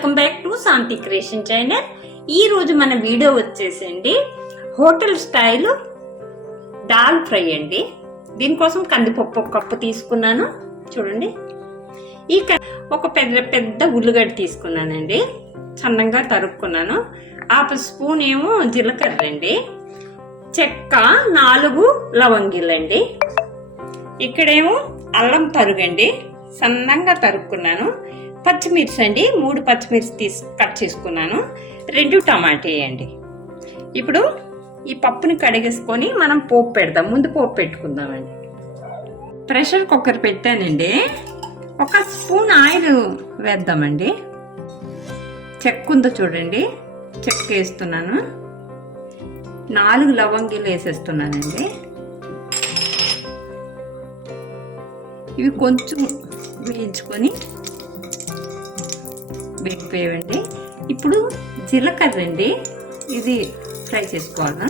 Welcome back to Shanti creation channel. ఈ రోజు మన వీడియో వచ్చేసండి హోటల్ స్టైల్ దాల్ ఫ్రై అండి. దీనికోసం కందిపప్పు ఒక కప్పు తీసుకున్నాను. చూడండి, ఈ ఒక పెద్ద ఉల్లిగడ్డ తీసుకున్నానండి, సన్నంగా తరుక్కున్నాను. హాఫ్ స్పూన్ ఏమో జీలకర్ర అండి, చెక్క 4 లవంగిలండి. ఇక్కడేమో అల్లం తరుగండి, సన్నంగా తరుక్కున్నాను. పచ్చిమిర్చి అండి, 3 పచ్చిమిర్చి కట్ చేసుకున్నాను. 2 టమాటా అండి. ఇప్పుడు ఈ పప్పుని కడిగేసుకొని మనం పోపు పెడదాం. ముందు పోపు పెట్టుకుందామండి. ప్రెషర్ కుక్కర్ పెట్టానండి. 1 స్పూన్ ఆయిల్ వేద్దామండి. చెక్క ఉందో చూడండి, చెక్క వేస్తున్నాను. 4 లవంగిలు వేసేస్తున్నానండి. ఇవి కొంచెం వేయించుకొని వేగిపోయావండి. ఇప్పుడు జీలకర్ర అండి, ఇది ఫ్రై చేసుకోవాలా.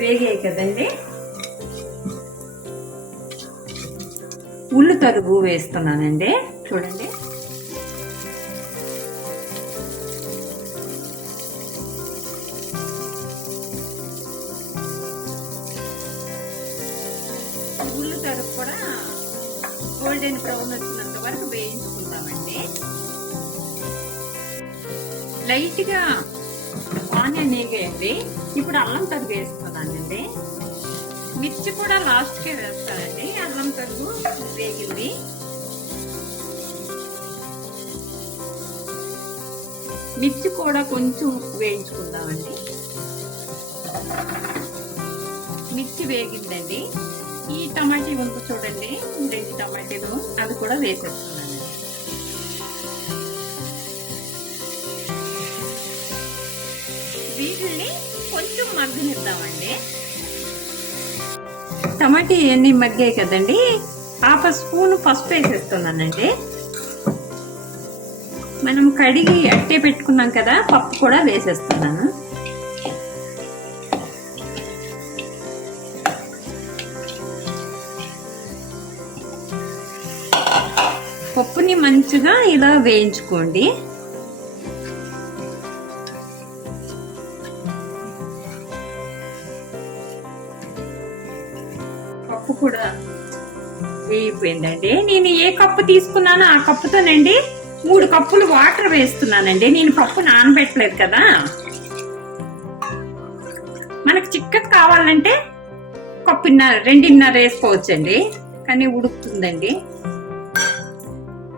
వేగాయి కదండి, ఉల్లి తరుగు వేస్తున్నానండి. చూడండి, ఉల్లి తరుగు కూడా గోల్డెన్ బ్రౌన్ వచ్చినంత వరకు వేయించుకుందామండి. లైట్ గా ఆనియన్ వేగేయండి. ఇప్పుడు అల్లం తరుగు వేస్తున్నానండి. మిర్చి కూడా లాస్ట్ కే వేస్తానండి. అల్లం తరుగు వేగింది. మిర్చి కూడా కొంచెం వేయించుకుందామండి. మిర్చి వేగిందండి. ఈ టమాటీ వంపు చూడండి, 2 టమాటీలు, అది కూడా వేసేస్తున్నాను. వీటిని కొంచెం మగ్గనిద్దామండి. టమాటీ అన్ని మగ్గాయి కదండి, 1/2 స్పూన్ పసుపు వేసేస్తున్నానండి. మనం కడిగి అట్టే పెట్టుకున్నాం కదా, పప్పు కూడా వేసేస్తున్నాను. పప్పుని మంచిగా ఇలా వేయించుకోండి. పప్పు కూడా వేగిపోయిందండి. నేను ఏ కప్పు తీసుకున్నానో ఆ కప్పుతోనండి 3 కప్పులు వాటర్ వేస్తున్నానండి. నేను పప్పు నానబెట్టలేదు కదా. మనకు చిక్కగా కావాలంటే 1.5 వేసుకోవచ్చండి, కానీ ఉడుకుతుందండి.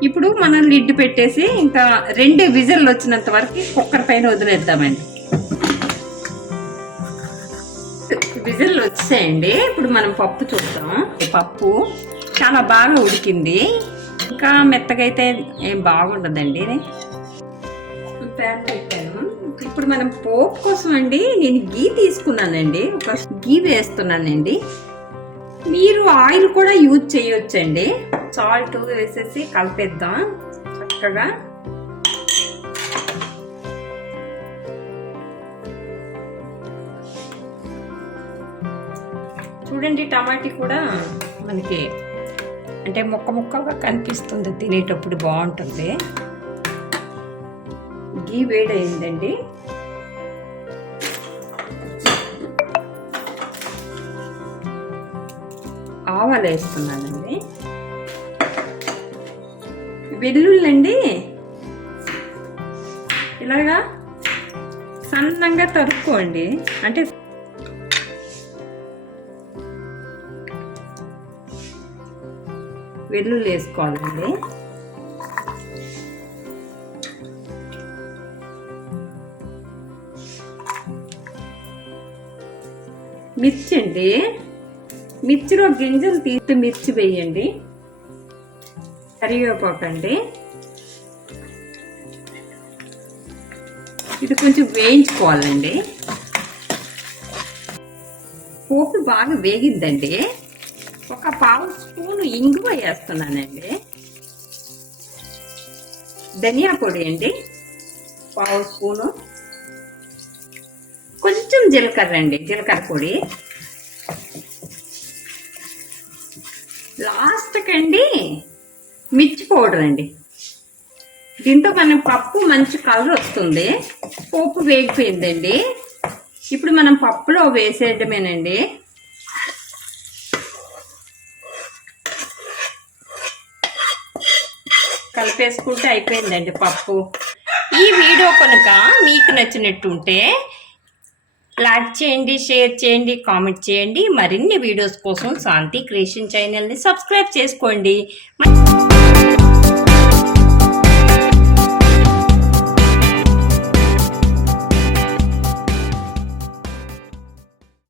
ఇప్పుడు మనం లిడ్ పెట్టేసి ఇంకా 2 విజిల్ వచ్చినంత వరకు కుక్కర్ పైన వదిలేద్దామండి. విజిల్ వచ్చాయండి. ఇప్పుడు మనం పప్పు చూద్దాం. పప్పు చాలా బాగా ఉడికింది. ఇంకా మెత్తగా అయితే ఏం బాగుండదండి. ప్యాన్ పెట్టాను. ఇప్పుడు మనం పోపు కోసం అండి నేను గీ తీసుకున్నానండి. ఒక గీ వేస్తున్నానండి. మీరు ఆయిల్ కూడా యూజ్ చేయొచ్చండి. సాల్ట్ వేసేసి కలిపేద్దాం చక్కగా. చూడండి, టమాటీ కూడా మనకి అంటే ముక్కగా కనిపిస్తుంది, తినేటప్పుడు బాగుంటుంది. గీ వేడైందండి. ఆవాలు వేస్తున్నానండి. వెల్లుల్లండి ఇలాగా సన్నంగా తరుక్కోండి. అంటే వెల్లుల్లి వేసుకోవాలండి. మిర్చి అండి, మిర్చిలో గింజలు తీసి మిర్చి వేయండి. కరివేపాకు అండి, ఇది కొంచెం వేయించుకోవాలండి. పోపు బాగా వేగిందండి. 1/4 స్పూన్ ఇంగువ వేస్తున్నానండి. ధనియా పొడి అండి 1/2 స్పూను. కొంచెం జీలకర్ర అండి, జీలకర్ర పొడి. లాస్ట్ లాస్ట్కి అండి మిర్చి పౌడర్ అండి. దీంతో మనం పప్పు మంచి కలర్ వస్తుంది. పోపు వేగిపోయిందండి. ఇప్పుడు మనం పప్పులో వేసేయడమేనండి. కలిపేసుకుంటే అయిపోయిందండి పప్పు. ఈ వీడియో కనుక మీకు నచ్చినట్టుంటే లైక్ చేయండి, షేర్ చేయండి, కామెంట్ చేయండి. మరిన్ని వీడియోస్ కోసం శాంతి క్రియేషన్ ఛానల్ని సబ్స్క్రైబ్ చేసుకోండి.